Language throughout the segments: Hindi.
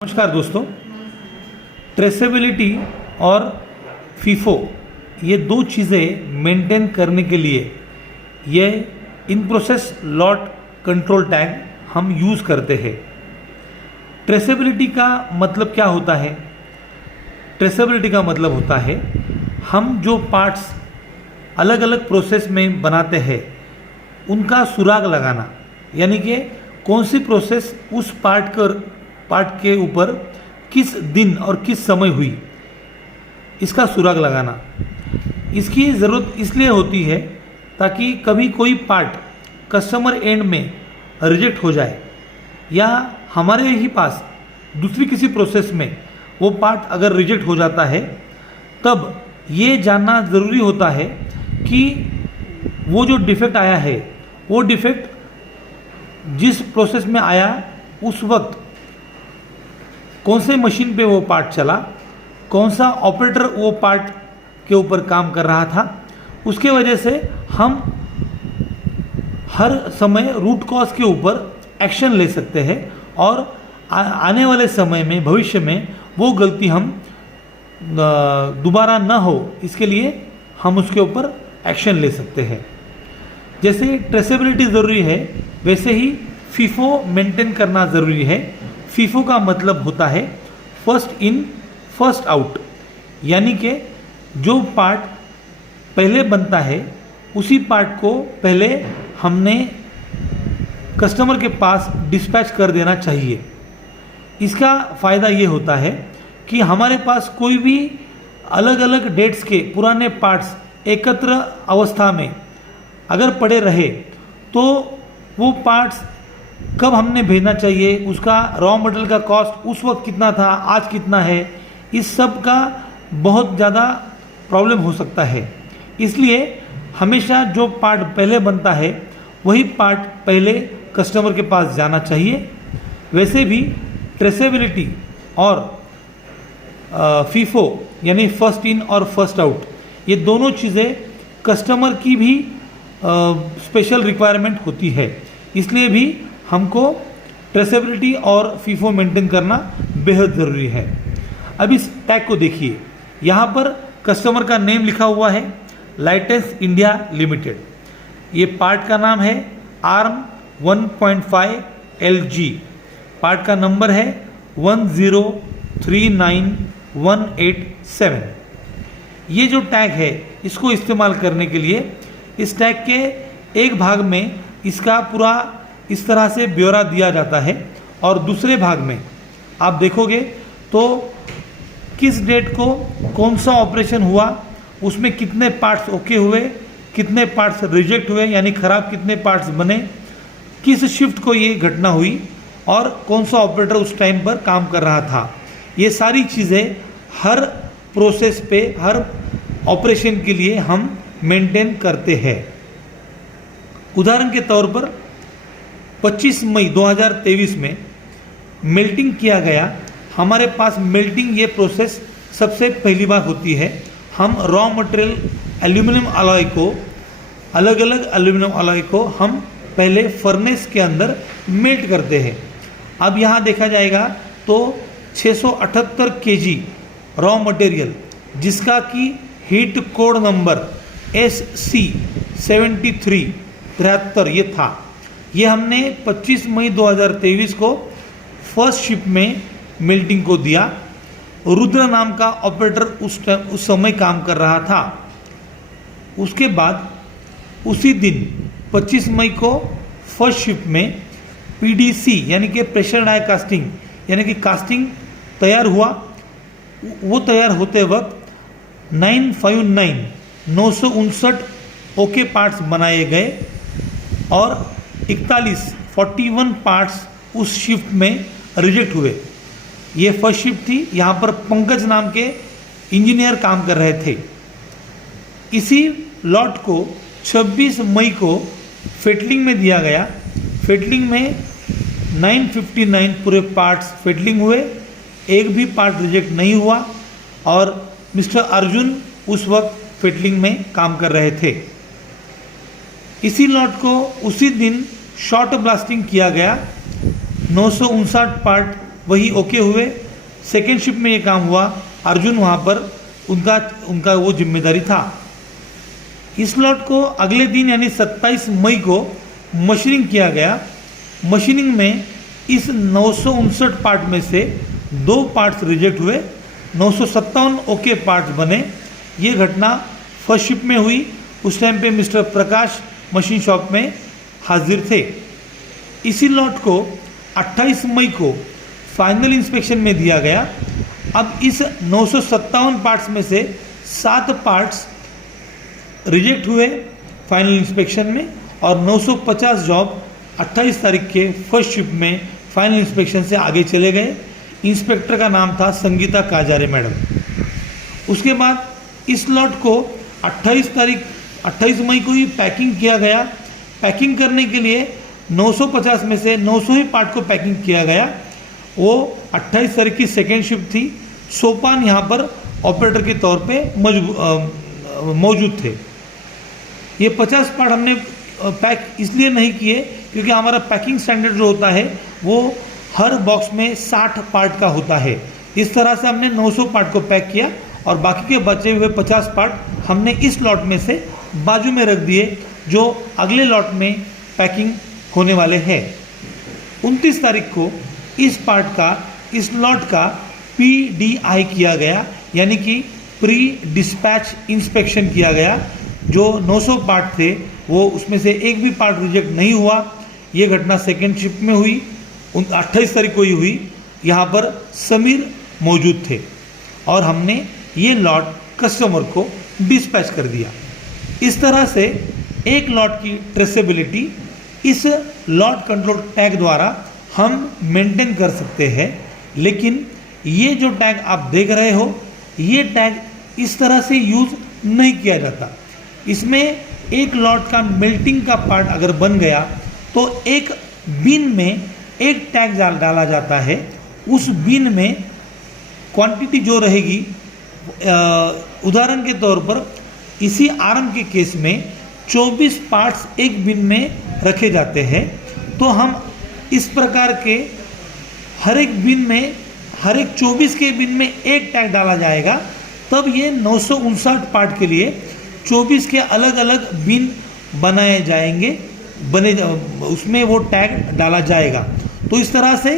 नमस्कार दोस्तों। ट्रेसेबिलिटी और फीफो ये दो चीज़ें मेंटेन करने के लिए ये in process lot control tag हम यूज़ करते हैं। ट्रेसेबिलिटी का मतलब क्या होता है? ट्रेसेबिलिटी का मतलब होता है हम जो पार्ट्स अलग अलग प्रोसेस में बनाते हैं उनका सुराग लगाना, यानी कि कौन सी प्रोसेस उस पार्ट के ऊपर किस दिन और किस समय हुई, इसका सुराग लगाना। इसकी ज़रूरत इसलिए होती है ताकि कभी कोई पार्ट कस्टमर एंड में रिजेक्ट हो जाए या हमारे ही पास दूसरी किसी प्रोसेस में वो पार्ट अगर रिजेक्ट हो जाता है, तब ये जानना ज़रूरी होता है कि वो जो डिफ़ेक्ट आया है वो डिफ़ेक्ट जिस प्रोसेस में आया उस वक्त कौन से मशीन पे वो पार्ट चला, कौन सा ऑपरेटर वो पार्ट के ऊपर काम कर रहा था। उसके वजह से हम हर समय रूट कॉज के ऊपर एक्शन ले सकते हैं और आने वाले समय में, भविष्य में वो गलती हम दोबारा ना हो, इसके लिए हम उसके ऊपर एक्शन ले सकते हैं। जैसे ट्रेसेबिलिटी ज़रूरी है, वैसे ही फीफो मेंटेन करना ज़रूरी है। फीफो का मतलब होता है फर्स्ट इन फर्स्ट आउट, यानी कि जो पार्ट पहले बनता है उसी पार्ट को पहले हमने कस्टमर के पास डिस्पैच कर देना चाहिए। इसका फ़ायदा ये होता है कि हमारे पास कोई भी अलग अलग डेट्स के पुराने पार्ट्स एकत्र अवस्था में अगर पड़े रहे तो वो पार्ट्स कब हमने भेजना चाहिए, उसका रॉ मटेरियल का कॉस्ट उस वक्त कितना था, आज कितना है, इस सब का बहुत ज़्यादा प्रॉब्लम हो सकता है। इसलिए हमेशा जो पार्ट पहले बनता है वही पार्ट पहले कस्टमर के पास जाना चाहिए। वैसे भी ट्रेसेबिलिटी और फीफो यानी फर्स्ट इन और फर्स्ट आउट, ये दोनों चीज़ें कस्टमर की भी स्पेशल रिक्वायरमेंट होती है। इसलिए भी हमको ट्रेसेबिलिटी और फीफो मेंटेन करना बेहद ज़रूरी है। अब इस टैग को देखिए, यहाँ पर कस्टमर का नेम लिखा हुआ है, लाइटेंस इंडिया लिमिटेड। ये पार्ट का नाम है आर्म 1.5 LG। पार्ट का नंबर है 1039187। ये जो टैग है इसको इस्तेमाल करने के लिए इस टैग के एक भाग में इसका पूरा इस तरह से ब्यौरा दिया जाता है और दूसरे भाग में आप देखोगे तो किस डेट को कौन सा ऑपरेशन हुआ, उसमें कितने पार्ट्स ओके हुए, कितने पार्ट्स रिजेक्ट हुए यानी ख़राब कितने पार्ट्स बने, किस शिफ्ट को ये घटना हुई और कौन सा ऑपरेटर उस टाइम पर काम कर रहा था। ये सारी चीज़ें हर प्रोसेस पे, हर ऑपरेशन के लिए हम मेंटेन करते हैं। उदाहरण के तौर पर 25 मई 2023 में मेल्टिंग किया गया। हमारे पास मेल्टिंग ये प्रोसेस सबसे पहली बार होती है। हम रॉ मटेरियल एल्यूमिनियम अलॉय को, अलग अलग एल्यूमिनियम अलॉय को हम पहले फर्नेस के अंदर मेल्ट करते हैं। अब यहाँ देखा जाएगा तो 678 kg रॉ मटेरियल, जिसका कि हीट कोड नंबर SC73 ये था, ये हमने 25 मई 2023 को फर्स्ट शिप में मेल्टिंग को दिया। रुद्र नाम का ऑपरेटर उस समय काम कर रहा था। उसके बाद उसी दिन 25 मई को फर्स्ट शिप में PDC यानी कि प्रेशर डाई कास्टिंग यानी कि कास्टिंग तैयार हुआ। वो तैयार होते वक्त 959 ओके पार्ट्स बनाए गए और 41 पार्ट्स उस शिफ्ट में रिजेक्ट हुए। ये फर्स्ट शिफ्ट थी, यहाँ पर पंकज नाम के इंजीनियर काम कर रहे थे। इसी लॉट को 26 मई को फेटलिंग में दिया गया। फेटलिंग में 959 पूरे पार्ट्स फेटलिंग हुए, एक भी पार्ट रिजेक्ट नहीं हुआ और मिस्टर अर्जुन उस वक्त फेटलिंग में काम कर रहे थे। इसी लॉट को उसी दिन शॉर्ट ब्लास्टिंग किया गया। 959 पार्ट वही ओके हुए। सेकेंड शिफ्ट में ये काम हुआ, अर्जुन वहाँ पर उनका वो जिम्मेदारी था। इस लॉट को अगले दिन यानी 27 मई को मशीनिंग किया गया। मशीनिंग में इस 959 पार्ट में से 2 पार्ट्स रिजेक्ट हुए, 957 ओके पार्ट्स बने। ये घटना फर्स्ट शिफ्ट में हुई। उस टाइम पे मिस्टर प्रकाश मशीन शॉप में हाजिर थे। इसी लॉट को 28 मई को फाइनल इंस्पेक्शन में दिया गया। अब इस 957 पार्ट्स में से 7 पार्ट्स रिजेक्ट हुए फाइनल इंस्पेक्शन में और 950 जॉब 28 तारीख के फर्स्ट शिफ्ट में फाइनल इंस्पेक्शन से आगे चले गए। इंस्पेक्टर का नाम था संगीता काजारे मैडम। उसके बाद इस लॉट को 28 मई को ही पैकिंग किया गया। पैकिंग करने के लिए 950 में से 900 ही पार्ट को पैकिंग किया गया। वो 28 तारीख की सेकेंड शिफ्ट थी। सोपान यहाँ पर ऑपरेटर के तौर पे मौजूद थे। ये 50 पार्ट हमने पैक इसलिए नहीं किए क्योंकि हमारा पैकिंग स्टैंडर्ड जो होता है वो हर बॉक्स में 60 पार्ट का होता है। इस तरह से हमने 900 पार्ट को पैक किया और बाकी के बचे हुए 50 पार्ट हमने इस लॉट में से बाजू में रख दिए जो अगले लॉट में पैकिंग होने वाले हैं। 29 तारीख को इस लॉट का PDI किया गया, यानी कि प्री डिस्पैच इंस्पेक्शन किया गया। जो 900 पार्ट थे वो उसमें से एक भी पार्ट रिजेक्ट नहीं हुआ। ये घटना सेकेंड शिफ्ट में हुई, 28 तारीख को ही हुई। यहाँ पर समीर मौजूद थे और हमने ये लॉट कस्टमर को डिस्पैच कर दिया। इस तरह से एक लॉट की ट्रेसेबिलिटी इस लॉट कंट्रोल टैग द्वारा हम मेंटेन कर सकते हैं। लेकिन ये जो टैग आप देख रहे हो, ये टैग इस तरह से यूज़ नहीं किया जाता। इसमें एक लॉट का मेल्टिंग का पार्ट अगर बन गया तो एक बिन में एक टैग डाला जाता है। उस बिन में क्वांटिटी जो रहेगी, उदाहरण के तौर पर इसी आर्म के केस में 24 पार्ट्स एक बिन में रखे जाते हैं। तो हम इस प्रकार के हर एक बिन में, हर एक 24 के बिन में एक टैग डाला जाएगा। तब ये 959 पार्ट के लिए 24 के अलग अलग बिन बनाए जाएंगे, उसमें वो टैग डाला जाएगा। तो इस तरह से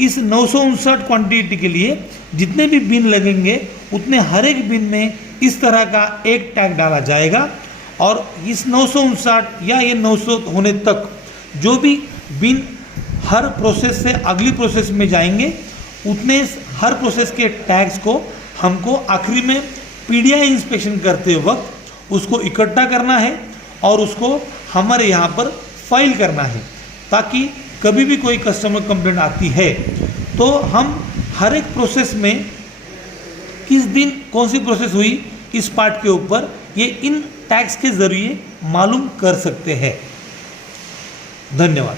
इस 959 क्वांटिटी के लिए जितने भी बिन लगेंगे उतने हर एक बिन में इस तरह का एक टैग डाला जाएगा। और इस 959 या ये 900 होने तक जो भी बिन हर प्रोसेस से अगली प्रोसेस में जाएंगे, उतने हर प्रोसेस के टैग्स को हमको आखिरी में PDI इंस्पेक्शन करते वक्त उसको इकट्ठा करना है और उसको हमारे यहाँ पर फाइल करना है, ताकि कभी भी कोई कस्टमर कंप्लेंट आती है तो हम हर एक प्रोसेस में किस दिन कौन सी प्रोसेस हुई इस पार्ट के ऊपर ये इन टैग्स के ज़रिए मालूम कर सकते हैं। धन्यवाद।